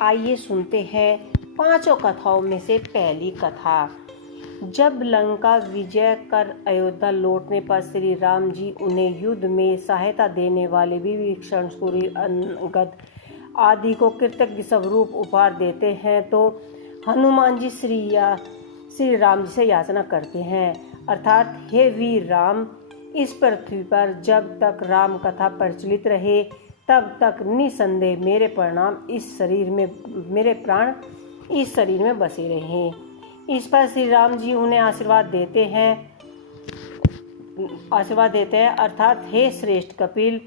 आइए सुनते हैं पांचों कथाओं में से पहली कथा। जब लंका विजय कर अयोध्या लौटने पर श्री राम जी उन्हें युद्ध में सहायता देने वाले विभीषण, सूर्य, अंगद आदि को कृतज्ञ स्वरूप उपहार देते हैं तो हनुमान जी श्री राम जी से याचना करते हैं, अर्थात हे वीर राम, इस पृथ्वी पर जब तक राम कथा प्रचलित रहे तब तक निसंदेह मेरे प्राण इस शरीर में बसे रहें। इस पर श्री राम जी उन्हें आशीर्वाद देते हैं, अर्थात हे श्रेष्ठ कपिल,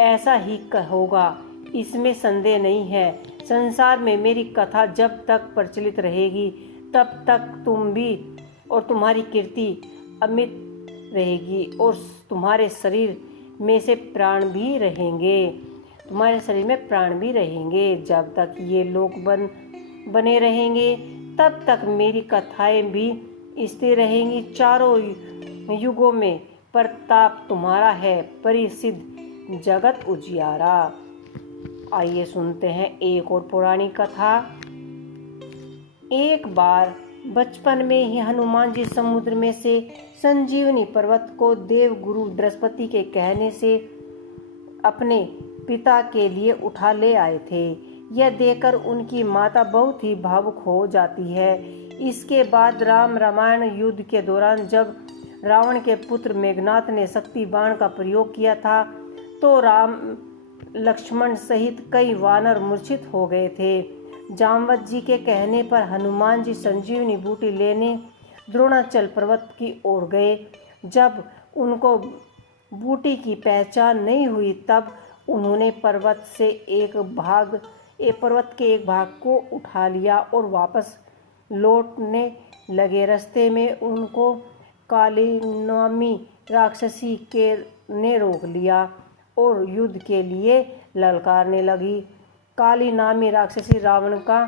ऐसा ही होगा, इसमें संदेह नहीं है। संसार में मेरी कथा जब तक प्रचलित रहेगी तब तक तुम भी और तुम्हारी कीर्ति अमित रहेगी और तुम्हारे शरीर में प्राण भी रहेंगे। जब तक ये लोग बने रहेंगे तब तक मेरी कथाएं भी स्थिर रहेंगी। चारों युगों में प्रताप तुम्हारा है, परिसिद्ध जगत उजियारा। आइए सुनते हैं एक और पौराणिक कथा। एक बार बचपन में ही हनुमान जी समुद्र में से संजीवनी पर्वत को देव गुरु बृहस्पति के कहने से अपने पिता के लिए उठा ले आए थे। यह देखकर उनकी माता बहुत ही भावुक हो जाती है। इसके बाद रामायण युद्ध के दौरान जब रावण के पुत्र मेघनाथ ने शक्ति बाण का प्रयोग किया था तो राम लक्ष्मण सहित कई वानर मूर्छित हो गए थे। जामवंत जी के कहने पर हनुमान जी संजीवनी बूटी लेने द्रोणाचल पर्वत की ओर गए। जब उनको बूटी की पहचान नहीं हुई तब उन्होंने पर्वत के एक भाग को उठा लिया और वापस लौटने लगे। रास्ते में उनको काली नामी राक्षसी ने रोक लिया और युद्ध के लिए ललकारने लगी। काली नामी राक्षसी रावण का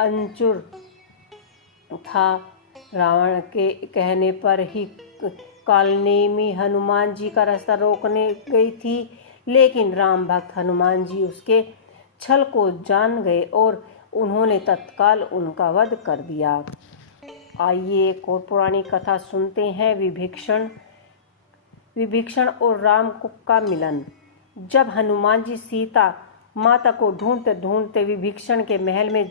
अंचुर था। रावण के कहने पर ही कालनेमी हनुमान जी का रास्ता रोकने गई थी, लेकिन राम भक्त हनुमान जी उसके छल को जान गए और उन्होंने तत्काल उनका वध कर दिया। आइए एक और पौराणिक कथा सुनते हैं। विभीषण और राम का मिलन। जब हनुमान जी सीता माता को ढूंढते ढूंढते विभीषण के महल में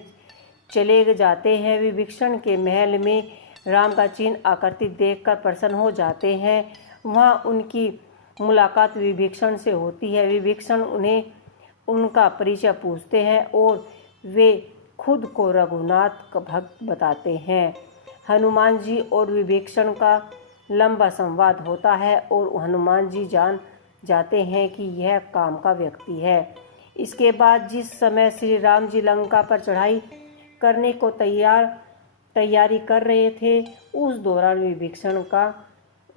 चले जाते हैं। विभीषण के महल में राम का चिन्ह आकृति देखकर प्रसन्न हो जाते हैं। वहाँ उनकी मुलाकात विभीषण से होती है। विभीषण उन्हें उनका परिचय पूछते हैं और वे खुद को रघुनाथ का भक्त बताते हैं। हनुमान जी और विभीषण का लंबा संवाद होता है और हनुमान जी जान जाते हैं कि यह काम का व्यक्ति है। इसके बाद जिस समय श्री राम जी लंका पर चढ़ाई करने को तैयारी कर रहे थे, उस दौरान विभीषण का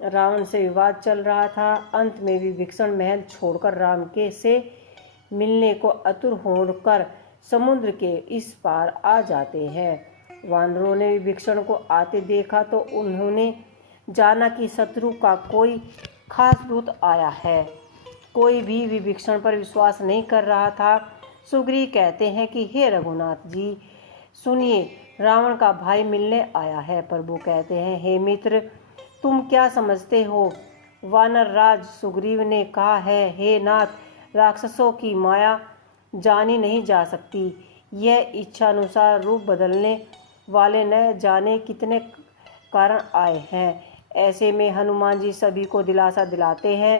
रावण से विवाद चल रहा था। अंत में विभीषण महल छोड़कर राम के से मिलने को आतुर होकर समुद्र के इस पार आ जाते हैं। वानरों ने विभीषण को आते देखा तो उन्होंने जाना कि शत्रु का कोई खास दूत आया है। कोई भी विभीषण पर विश्वास नहीं कर रहा था। सुग्रीव कहते हैं कि हे रघुनाथ जी, सुनिए, रावण का भाई मिलने आया है। प्रभु कहते हैं, हे मित्र, तुम क्या समझते हो? वानर राज सुग्रीव ने कहा है, हे नाथ, राक्षसों की माया जानी नहीं जा सकती। यह इच्छानुसार रूप बदलने वाले न जाने कितने कारण आए हैं। ऐसे में हनुमान जी सभी को दिलासा दिलाते हैं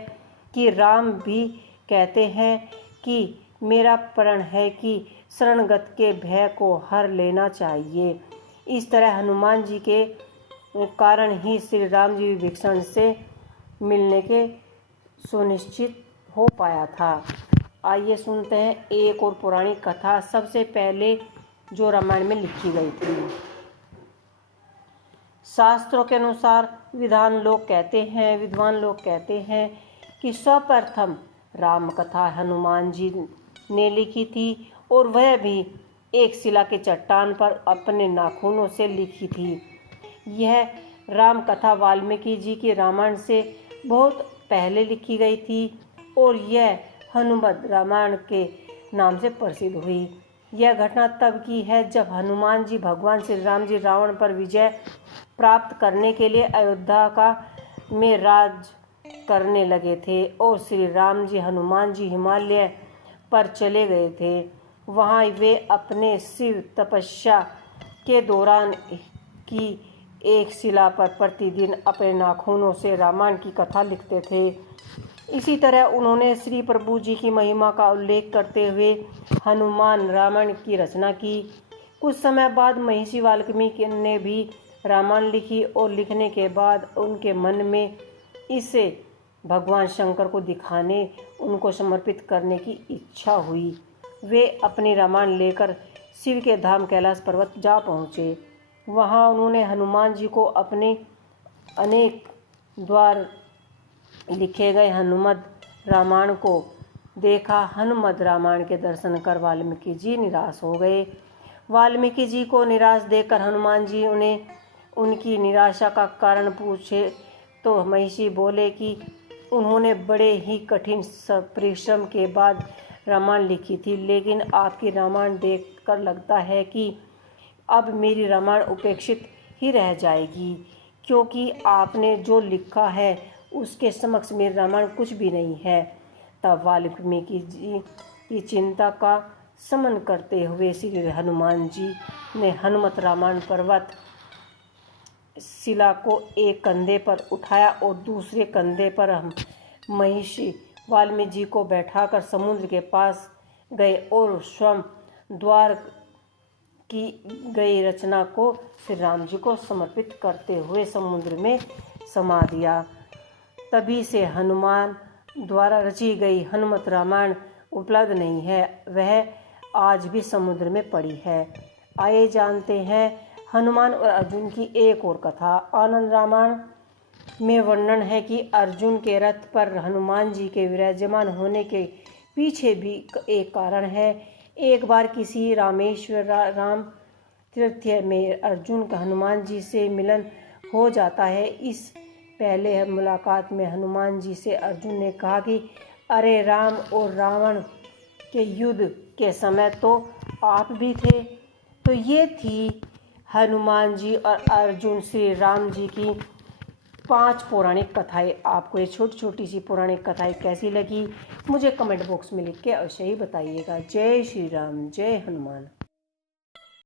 कि राम भी कहते हैं कि मेरा प्रण है कि शरणगत के भय को हर लेना चाहिए। इस तरह हनुमान जी के कारण ही श्री राम जी विभीषण से मिलने के सुनिश्चित हो पाया था। आइए सुनते हैं एक और पौराणिक कथा, सबसे पहले जो रामायण में लिखी गई थी। शास्त्रों के अनुसार विद्वान लोग कहते हैं कि सर्वप्रथम राम कथा हनुमान जी ने लिखी थी और वह भी एक शिला के चट्टान पर अपने नाखूनों से लिखी थी। यह राम कथा वाल्मीकि जी के रामायण से बहुत पहले लिखी गई थी और यह हनुमद रामायण के नाम से प्रसिद्ध हुई। यह घटना तब की है जब हनुमान जी भगवान श्री राम जी रावण पर विजय प्राप्त करने के लिए अयोध्या में राज करने लगे थे और श्री राम जी हनुमान जी हिमालय पर चले गए थे। वहाँ वे अपने शिव तपस्या के दौरान की एक शिला पर प्रतिदिन अपने नाखूनों से रामायण की कथा लिखते थे। इसी तरह उन्होंने श्री प्रभु जी की महिमा का उल्लेख करते हुए हनुमान रामायण की रचना की। कुछ समय बाद महर्षि वाल्मीकि ने भी रामायण लिखी और लिखने के बाद उनके मन में इसे भगवान शंकर को दिखाने, उनको समर्पित करने की इच्छा हुई। वे अपनी रामायण लेकर शिव के धाम कैलाश पर्वत जा पहुँचे। वहाँ उन्होंने हनुमान जी को अपने अनेक द्वार लिखे गए हनुमद रामायण को देखा। हनुमद रामायण के दर्शन कर वाल्मीकि जी निराश हो गए। वाल्मीकि जी को निराश देखकर हनुमान जी उन्हें उनकी निराशा का कारण पूछे तो महर्षि बोले कि उन्होंने बड़े ही कठिन परिश्रम के बाद रामायण लिखी थी, लेकिन आपकी रामायण देखकर लगता है कि अब मेरी रामायण उपेक्षित ही रह जाएगी, क्योंकि आपने जो लिखा है उसके समक्ष मेरी रामायण कुछ भी नहीं है। तब वाल्मीकि जी की चिंता का शमन करते हुए श्री हनुमान जी ने हनुमत रामायण पर्वत शिला को एक कंधे पर उठाया और दूसरे कंधे पर महर्षि वाल्मीकि जी को बैठाकर समुद्र के पास गए और स्वयं द्वार की गई रचना को श्री राम जी को समर्पित करते हुए समुद्र में समा दिया। तभी से हनुमान द्वारा रची गई हनुमत रामायण उपलब्ध नहीं है, वह आज भी समुद्र में पड़ी है। आइए जानते हैं हनुमान और अर्जुन की एक और कथा। आनंद रामायण में वर्णन है कि अर्जुन के रथ पर हनुमान जी के विराजमान होने के पीछे भी एक कारण है। एक बार किसी रामेश्वर राम तीर्थ में अर्जुन का हनुमान जी से मिलन हो जाता है। इस पहले मुलाकात में हनुमान जी से अर्जुन ने कहा कि अरे राम और रावण के युद्ध के समय तो आप भी थे। तो ये थी हनुमान जी और अर्जुन श्री राम जी की 5 पौराणिक कथाएं। आपको ये छोटी छोटी सी पौराणिक कथाएं कैसी लगी मुझे कमेंट बॉक्स में लिख के अवश्य ही बताइएगा। जय श्री राम, जय हनुमान।